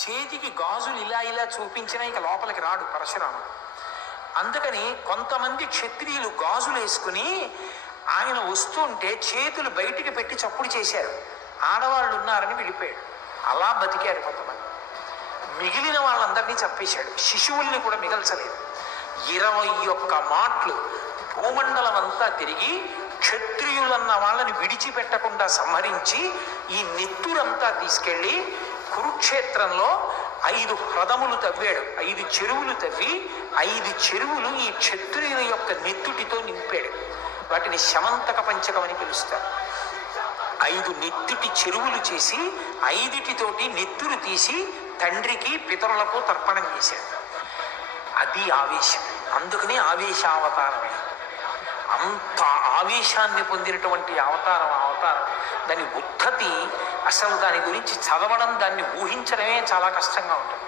చేతికి గాజులు ఇలా ఇలా చూపించినా ఇక లోపలికి రాడు పరశురాముడు. అందుకని కొంతమంది క్షత్రియులు గాజులు వేసుకుని ఆయన వస్తుంటే చేతులు బయటికి పెట్టి చప్పుడు చేశారు. ఆడవాళ్ళు ఉన్నారని వెళ్ళిపోయాడు. అలా బతికారు కొంతమంది. మిగిలిన వాళ్ళందరినీ చంపేశాడు. శిశువుల్ని కూడా మిగల్చలేదు. 21 మాటలు భూమండలం అంతా తిరిగి క్షత్రియులన్న వాళ్ళని విడిచిపెట్టకుండా సంహరించి ఈ నెత్తురంతా తీసుకెళ్ళి కురుక్షేత్రంలో 5 హ్రదములు తవ్వాడు. 5 చెరువులు తవ్వి 5 చెరువులు ఈ క్షత్రియుల యొక్క నెత్తుటితో నింపాడు. వాటిని శమంతక పంచకం అని పిలుస్తారు. 5 నెత్తుటి చెరువులు చేసి 5తోటి నెత్తురు తీసి తండ్రికి పితరులకు తర్పణం చేశాడు. అది ఆవేశం. అందుకని ఆవేశావతారమే. అంత ఆవేశాన్ని పొందినటువంటి అవతారం. దాని ఉద్ధతి అసలు దాని గురించి చదవడం, దాన్ని ఊహించడమే చాలా కష్టంగా ఉంటుంది.